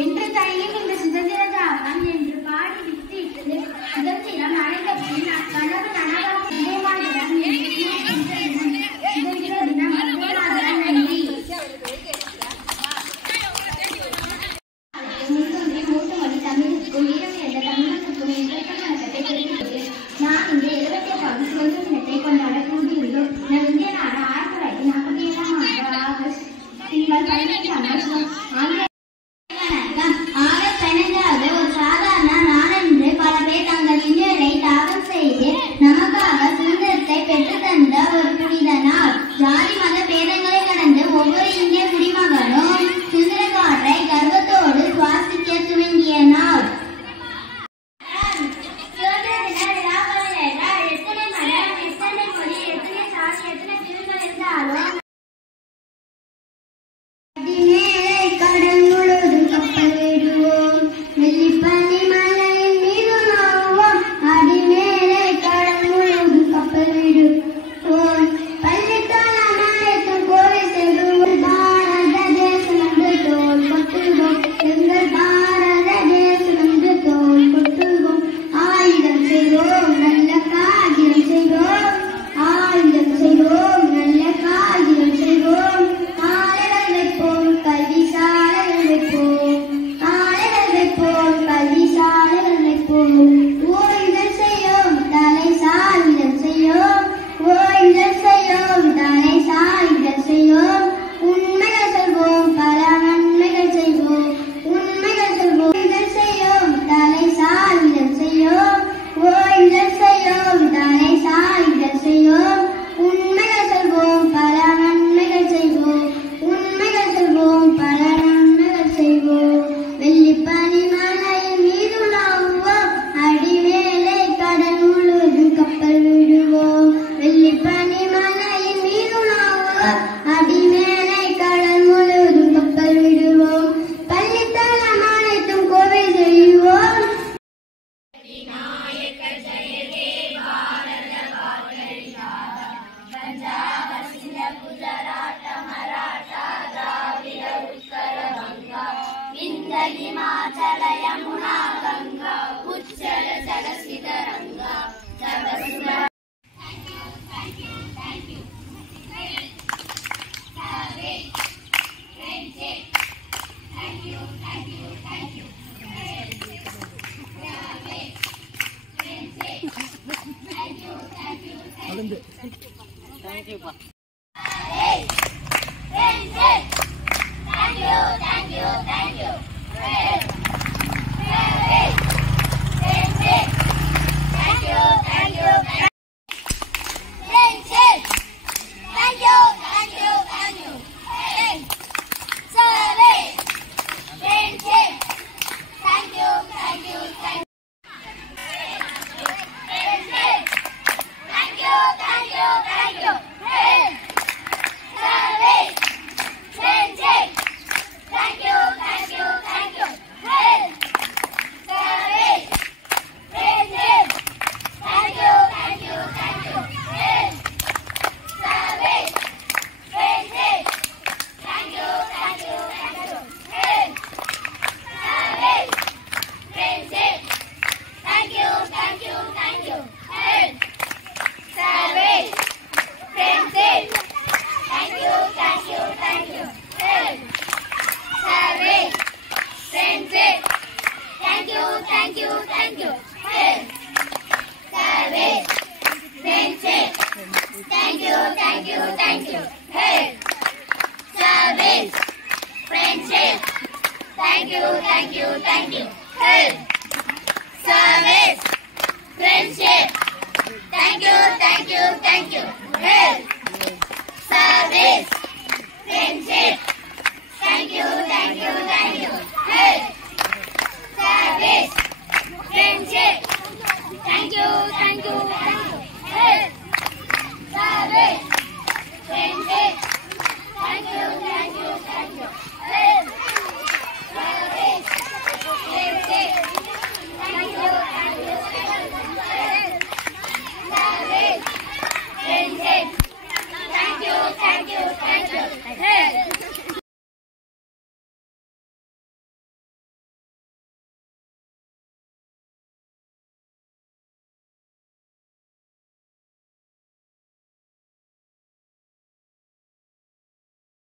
என்று தயங்கும் இந்த சுதந்திர தாகம் என்று பாடி விட்டு சுதந்திரம் அடைந்த பின் அக்கனவு நனவாக இதயமானிடம் சுதந்திர தினம் வந்தேமாதரம் நன்றி. முன்தொன்றி மூத்தமொழி தமிழுக்கும் வீரமிழந்த தமிழுக்கும் இன்றைக்கான வழக்கத்தை குறிப்பிட்டது. நாம் இந்த 78வது சுதந்திர தினத்தை கொண்டாட கூடியுள்ளோம். நம் இந்திய நாடு 1947 ஆகஸ்ட் திங்கள் 15ஆம் நாள் ஆங்கில ஒரு சாதாரண நாளன்று பல பேர் தங்கள் இன்னுயிரை தாகம் செய்து நமக்காக சுதந்திரத்தை பெற்று தந்த ஒரு புனித நாள். ஜாதி மத பேதங்களை கடந்து ஒவ்வொரு இந்திய குடிமகனும் சுதந்திர காற்றை கர்வத்தோடு சுவாசிக்க துவங்கிய நாள். சுதந்திர தின விழாக்களில் எத்தனை மதம், எத்தனை மொழி, எத்தனை சாதி, எத்தனை பிரிவுகள் இருந்தாலும் கடல் முழுவதும் கப்பல் விடுவோம். வெள்ளிப்பள்ளி மலையின் மீது நாவோம். அடிமேலே கடல் முழுவதும் கப்பல் விடுவோம். பள்ளிக்காலம் அனைத்தும் கோவில் செல்வோம். பாரத தேசம் என்று தோல் கொட்டுவோம். எங்கள் பாரத தேசம் என்று தோல் கொட்டுவோம். ஆயுதம் செய்வோம், நல்ல காகிதம் செய்வோம். ஆயுதம் செய்வோம், நல்ல காகிதம் செய்வோம். ஆலைகள் வைப்போம், கல்வி சாலைகள் வைப்போம். ஆலைகள் வைப்போம், கல்வி சாலைகள் வைப்போம். ஓய்தல் செய்யோம், தலை சாய்தல் செய்யோம். ஓய்தல் செய்யோம், தலை சாய்தல் செய்யோம். உண்மைகள் சொல்வோம், பல நன்மைகள் செய்வோம். உண்மைகள் சொல்வோம். ஓய்தல் செய்யோம், தலை சாய்தல் செய்யோம். ஓய்தல் செய்யோம், தலை சாய்தல் செய்யோம். உண்மைகள் சொல்வோம், பல நன்மைகள் செய்வோம். உண்மைகள் சொல்வோம், பல நன்மைகள் செய்வோம். வெள்ளிப்பனி மலையின் மீது நாவுவோம். அடிமேலே கடல் முழுவதும் கப்பல் விடுவோம். வெள்ளிப்பனி மலையின் மீது நாவுவோம். அடிமேலே கடல் முழுவதும் கப்பல் விடுவோம். பள்ளித்தலம் அனைத்தும் கோவில் செய்வோம். हिमाचल यमुना गंगा उच्चल जलसित रंगा Thank you. Thank you. Hey, service, friendship. Thank you. Hey, service, friendship. Thank you. Hey.